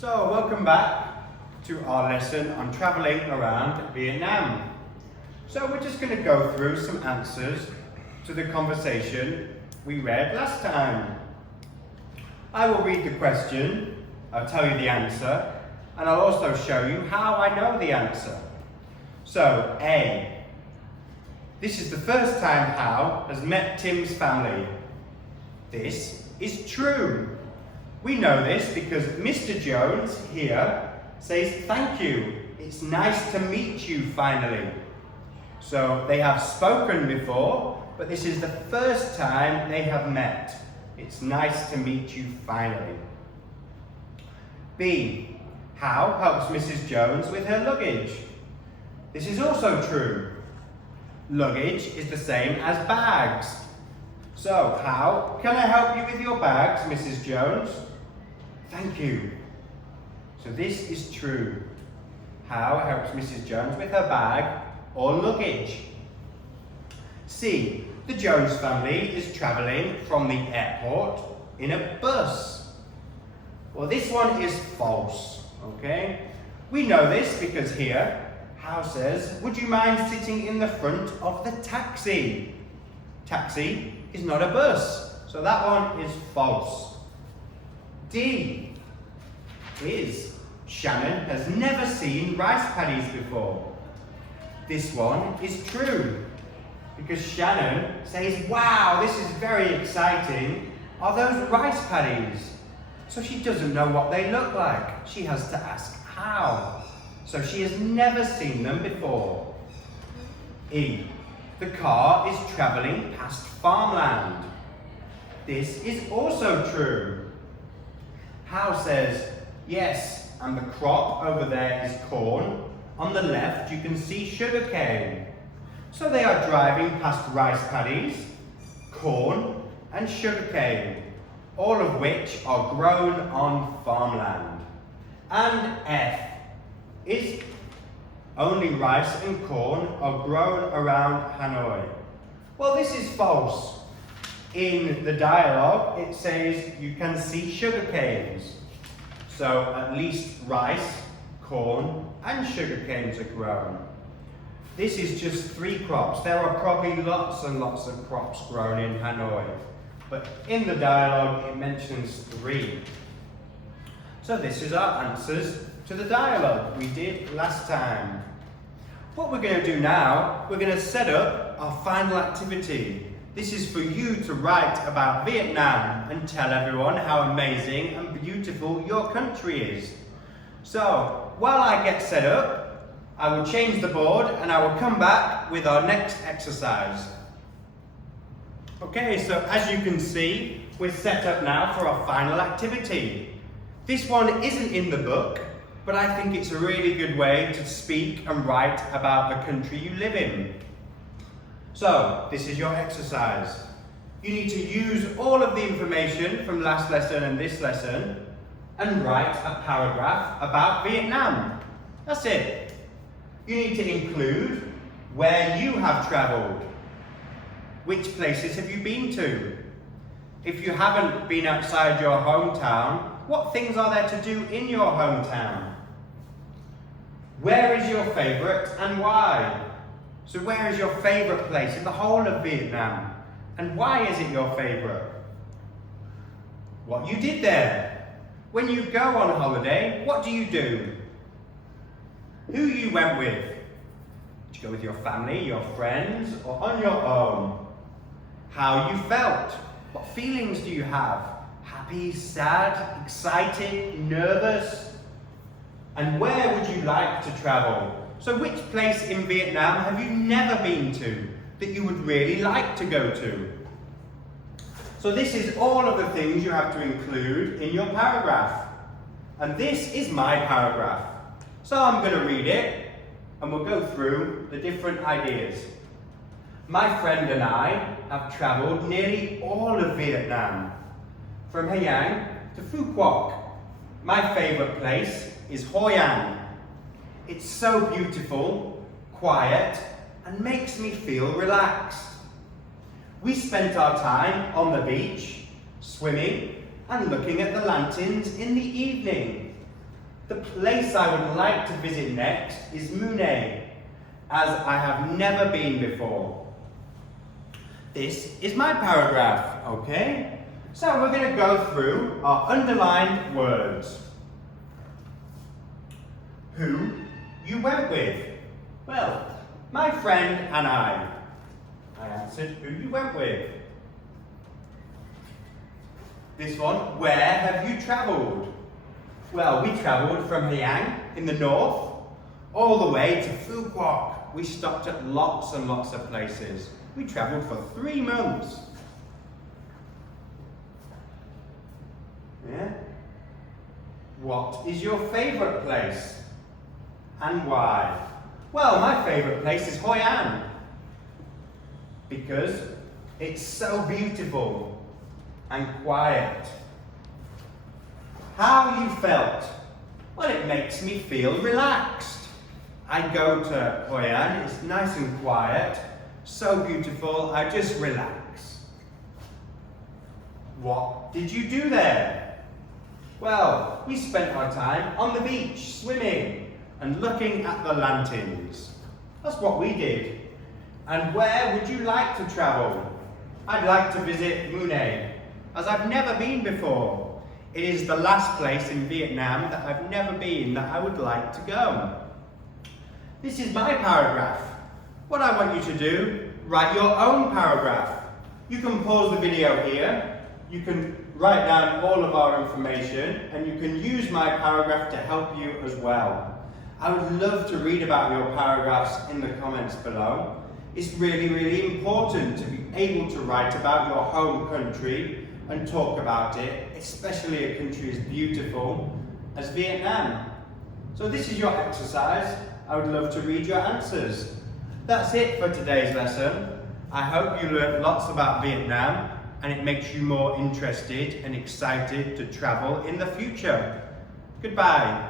So, welcome back to our lesson on travelling around Vietnam. So, we're just going to go through some answers to the conversation we read last time. I will read the question, I'll tell you the answer, and I'll also show you how I know the answer. So, A. This is the first time Hal has met Tim's family. This is true. We know this because Mr. Jones here says thank you. It's nice to meet you finally. So they have spoken before, but this is the first time they have met. It's nice to meet you finally. B. Hal helps Mrs. Jones with her luggage. This is also true. Luggage is the same as bags. So, Hal, can I help you with your bags, Mrs. Jones? Thank you. So this is true. Hal helps Mrs. Jones with her bag or luggage. C. The Jones family is travelling from the airport in a bus. Well, this one is false, okay? We know this because here, Hal says, would you mind sitting in the front of the taxi? Taxi is not a bus, so that one is false. D is Shannon has never seen rice paddies before. This one is true because Shannon says, wow, this is very exciting. Are those rice paddies? So she doesn't know what they look like. She has to ask how. So she has never seen them before. E. The car is travelling past farmland. This is also true. Hal says, yes, and the crop over there is corn. On the left, you can see sugarcane. So they are driving past rice paddies, corn, and sugarcane, all of which are grown on farmland. And F is only rice and corn are grown around Hanoi. Well, this is false. In the dialogue, it says you can see sugar canes. So at least rice, corn, and sugar canes are grown. This is just 3 crops. There are probably lots and lots of crops grown in Hanoi. But in the dialogue, it mentions 3. So this is our answers to the dialogue we did last time. What we're going to do now, we're going to set up our final activity. This is for you to write about Vietnam and tell everyone how amazing and beautiful your country is. So, while I get set up, I will change the board and I will come back with our next exercise. Okay, so as you can see, we're set up now for our final activity. This one isn't in the book, but I think it's a really good way to speak and write about the country you live in. So, this is your exercise. You need to use all of the information from last lesson and this lesson and write a paragraph about Vietnam. That's it. You need to include where you have travelled. Which places have you been to? If you haven't been outside your hometown, what things are there to do in your hometown? Where is your favourite and why? So where is your favourite place in the whole of Vietnam? And why is it your favourite? What you did there? When you go on holiday, what do you do? Who you went with? Did you go with your family, your friends, or on your own? How you felt? What feelings do you have? Happy, sad, excited, nervous? And where would you like to travel? So which place in Vietnam have you never been to that you would really like to go to? So this is all of the things you have to include in your paragraph. And this is my paragraph. So I'm going to read it and we'll go through the different ideas. My friend and I have travelled nearly all of Vietnam, from Hà Giang to Phu Quoc. My favourite place is Hoi An. It's so beautiful, quiet, and makes me feel relaxed. We spent our time on the beach, swimming, and looking at the lanterns in the evening. The place I would like to visit next is Mune, as I have never been before. This is my paragraph, okay? So we're going to go through our underlined words. Who you went with? Well, my friend and I. I answered who you went with. This one, where have you travelled? Well, we travelled from Hanyang in the north all the way to Phú Nhuận. We stopped at lots and lots of places. We travelled for 3 months. Yeah? What is your favourite place? And why? Well, my favourite place is Hoi An, because it's so beautiful and quiet. How you felt? Well, it makes me feel relaxed. I go to Hoi An, it's nice and quiet, so beautiful, I just relax. What did you do there? Well, we spent our time on the beach, swimming and looking at the lanterns. That's what we did. And where would you like to travel? I'd like to visit Mune, as I've never been before. It is the last place in Vietnam that I've never been that I would like to go. This is my paragraph. What I want you to do, write your own paragraph. You can pause the video here, you can write down all of our information, and you can use my paragraph to help you as well. I would love to read about your paragraphs in the comments below. It's really, really important to be able to write about your home country and talk about it, especially a country as beautiful as Vietnam. So this is your exercise. I would love to read your answers. That's it for today's lesson. I hope you learned lots about Vietnam and it makes you more interested and excited to travel in the future. Goodbye.